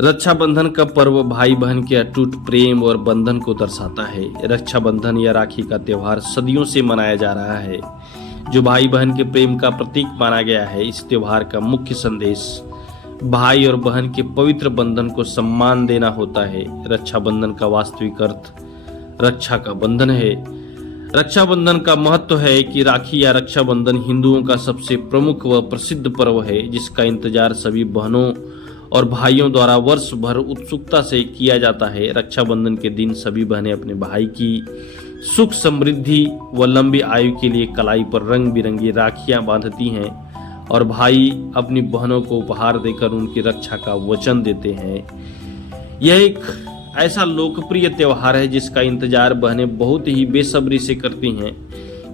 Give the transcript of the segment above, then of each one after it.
रक्षाबंधन का पर्व भाई बहन के अटूट प्रेम और बंधन को दर्शाता है। रक्षाबंधन या राखी का त्योहार सदियों से मनाया जा रहा है, जो भाई बहन के प्रेम का प्रतीक माना गया है। इस त्योहार का मुख्य संदेश भाई और बहन के पवित्र बंधन को सम्मान देना होता है। रक्षाबंधन का वास्तविक अर्थ रक्षा का बंधन है। रक्षाबंधन का महत्व है कि राखी या रक्षाबंधन हिंदुओं का सबसे प्रमुख व प्रसिद्ध पर्व है, जिसका इंतजार सभी बहनों और भाइयों द्वारा वर्ष भर उत्सुकता से किया जाता है। रक्षाबंधन के दिन सभी बहनें अपने भाई की सुख समृद्धि व लंबी आयु के लिए कलाई पर रंग बिरंगी राखियां बांधती हैं और भाई अपनी बहनों को उपहार देकर उनकी रक्षा का वचन देते हैं। यह एक ऐसा लोकप्रिय त्योहार है जिसका इंतजार बहनें बहुत ही बेसब्री से करती हैं,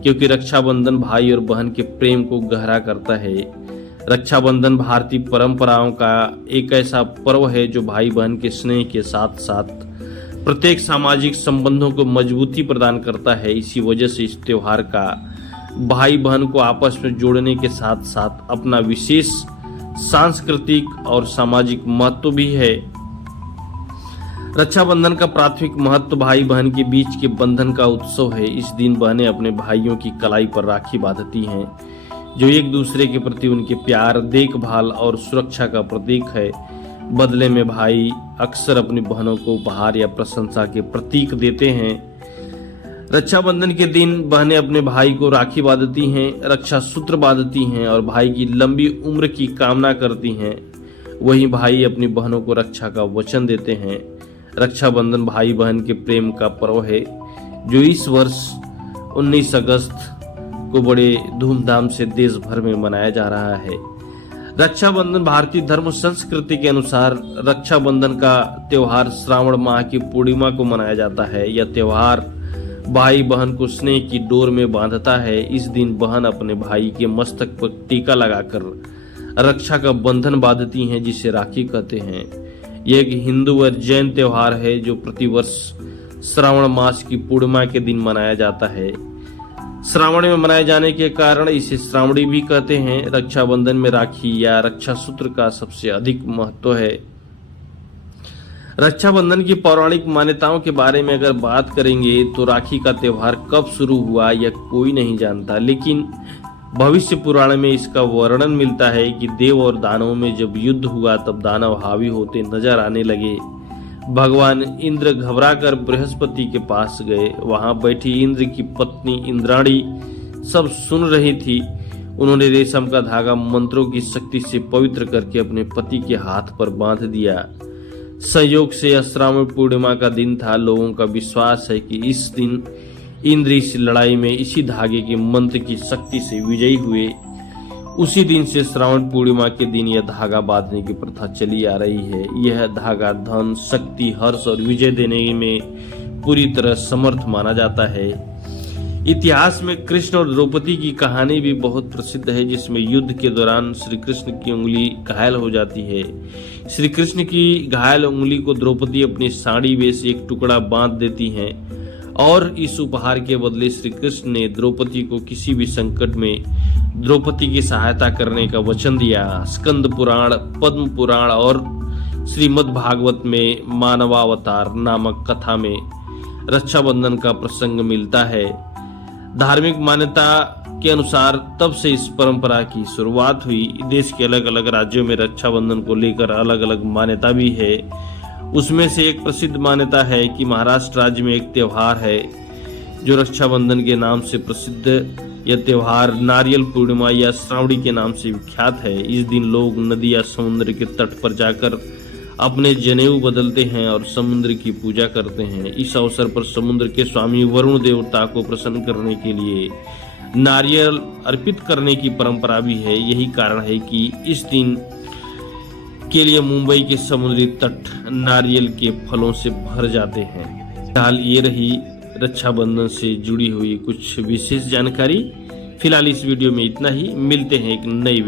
क्योंकि रक्षाबंधन भाई और बहन के प्रेम को गहरा करता है। रक्षाबंधन भारतीय परंपराओं का एक ऐसा पर्व है जो भाई बहन के स्नेह के साथ साथ प्रत्येक सामाजिक संबंधों को मजबूती प्रदान करता है। इसी वजह से इस त्योहार का भाई बहन को आपस में जोड़ने के साथ साथ अपना विशेष सांस्कृतिक और सामाजिक महत्व भी है। रक्षाबंधन का प्राथमिक महत्व भाई बहन के बीच के बंधन का उत्सव है। इस दिन बहनें अपने भाइयों की कलाई पर राखी बांधती हैं, जो एक दूसरे के प्रति उनके प्यार, देखभाल और सुरक्षा का प्रतीक है। बदले में भाई अक्सर अपनी बहनों को उपहार या प्रशंसा के प्रतीक देते हैं। रक्षाबंधन के दिन बहनें अपने भाई को राखी बांधती हैं, रक्षा सूत्र बांधती हैं और भाई की लंबी उम्र की कामना करती हैं। वहीं भाई अपनी बहनों को रक्षा का वचन देते हैं। रक्षाबंधन भाई बहन के प्रेम का पर्व है, जो इस वर्ष 19 अगस्त को बड़े धूमधाम से देश भर में मनाया जा रहा है। रक्षाबंधन भारतीय धर्म संस्कृति के अनुसार रक्षाबंधन का त्योहार श्रावण माह की पूर्णिमा को मनाया जाता है। यह त्योहार भाई बहन को स्नेह की डोर में बांधता है। इस दिन बहन अपने भाई के मस्तक पर टीका लगाकर रक्षा का बंधन बांधती हैं, जिसे राखी कहते हैं। यह एक हिंदू और जैन त्योहार है जो प्रतिवर्ष श्रावण मास की पूर्णिमा के दिन मनाया जाता है। श्रावण में मनाए जाने के कारण इसे श्रावणी भी कहते हैं। रक्षाबंधन में राखी या रक्षा सूत्र का सबसे अधिक महत्व है। रक्षाबंधन की पौराणिक मान्यताओं के बारे में अगर बात करेंगे तो राखी का त्योहार कब शुरू हुआ यह कोई नहीं जानता, लेकिन भविष्य पुराण में इसका वर्णन मिलता है कि देव और दानवों में जब युद्ध हुआ तब दानव हावी होते नजर आने लगे। भगवान इंद्र घबराकर बृहस्पति के पास गए। वहां बैठी इंद्र की पत्नी इंद्राणी सब सुन रही थी। उन्होंने रेशम का धागा मंत्रों की शक्ति से पवित्र करके अपने पति के हाथ पर बांध दिया। संयोग से श्रावण पूर्णिमा का दिन था। लोगों का विश्वास है कि इस दिन इंद्र इस लड़ाई में इसी धागे के मंत्र की शक्ति से विजयी हुए। उसी दिन से श्रावण पूर्णिमा के दिन यह धागा बांधने की प्रथा चली आ रही है। यह धागा धन, शक्ति, हर्ष और विजय देने में पूरी तरह समर्थ माना जाता है। इतिहास में कृष्ण और द्रौपदी की कहानी भी बहुत प्रसिद्ध है, जिसमें युद्ध के दौरान श्री कृष्ण की उंगली घायल हो जाती है। श्री कृष्ण की घायल उंगली को द्रौपदी अपनी साड़ी में से एक टुकड़ा बांध देती हैं और इस उपहार के बदले श्री कृष्ण ने द्रौपदी को किसी भी संकट में द्रौपदी की सहायता करने का वचन दिया। स्कंद पुराण, पद्म पुराण और श्रीमद् भागवत में मानवावतार नामक कथा में रक्षाबंधन का प्रसंग मिलता है। धार्मिक मान्यता के अनुसार तब से इस परंपरा की शुरुआत हुई। देश के अलग अलग राज्यों में रक्षाबंधन को लेकर अलग अलग मान्यता भी है। उसमें से एक प्रसिद्ध मान्यता है कि महाराष्ट्र राज्य में एक त्योहार है जो रक्षाबंधन के नाम से प्रसिद्ध। यह त्योहार नारियल पूर्णिमा या श्रावणी के नाम से विख्यात है। इस दिन लोग नदी या समुद्र के तट पर जाकर अपने जनेऊ बदलते हैं और समुद्र की पूजा करते हैं। इस अवसर पर समुद्र के स्वामी वरुण देवता को प्रसन्न करने के लिए नारियल अर्पित करने की परंपरा भी है। यही कारण है कि इस दिन के लिए मुंबई के समुद्री तट नारियल के फलों से भर जाते हैं। फिलहाल ये रही रक्षाबंधन से जुड़ी हुई कुछ विशेष जानकारी। फिलहाल इस वीडियो में इतना ही। मिलते हैं एक नई वीडियो।